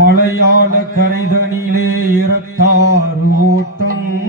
மலையாள கரைதனிலே இறத்தாறு ஓட்டம்.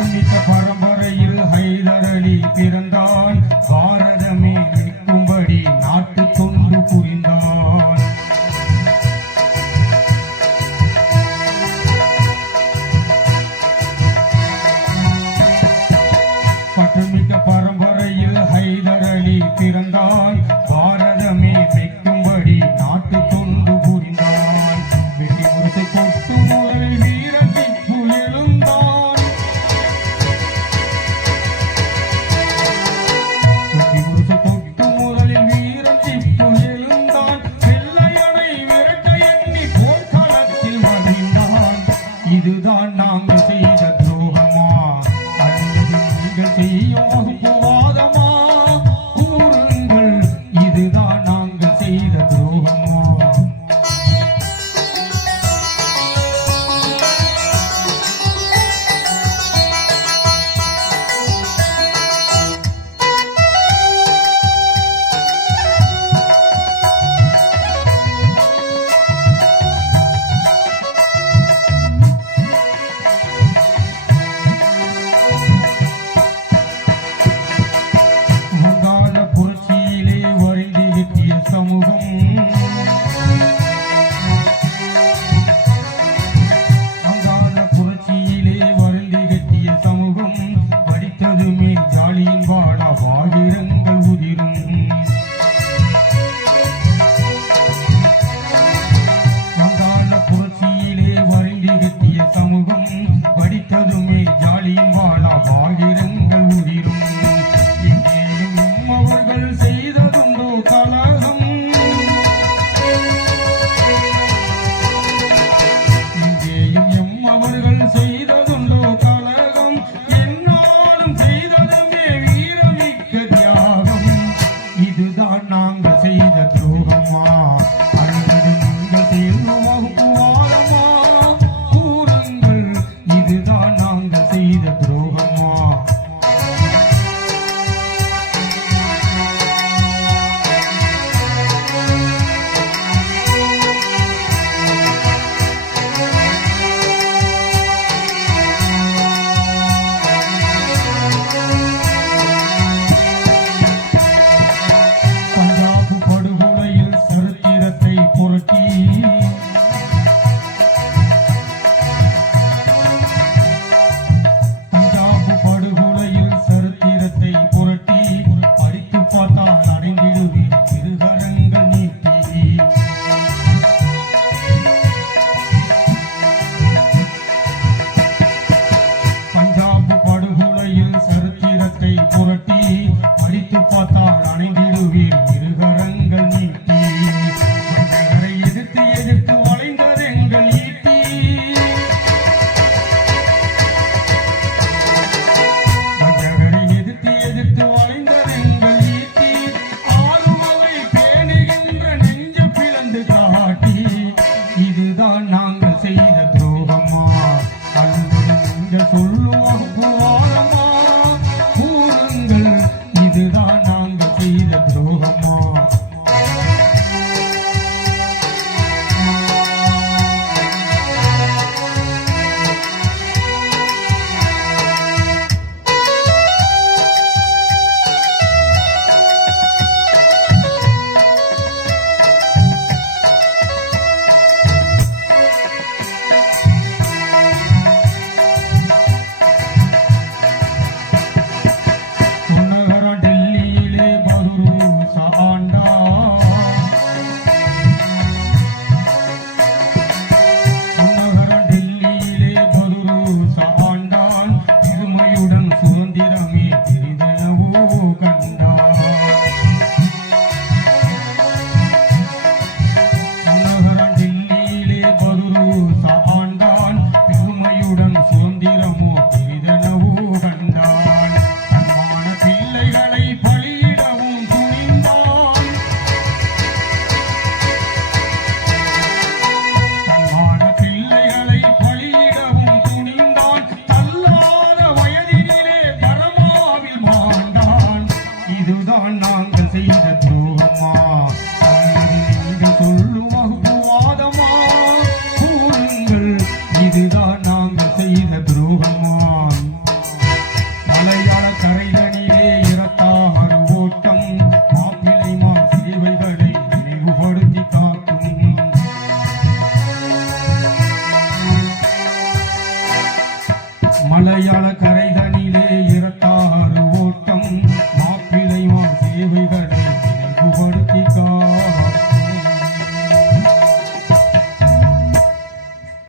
பசுமிக்க பரம்பரையில் ஹைதர் அலி பிறந்தான். பாரத full மலையாள கரைதனில்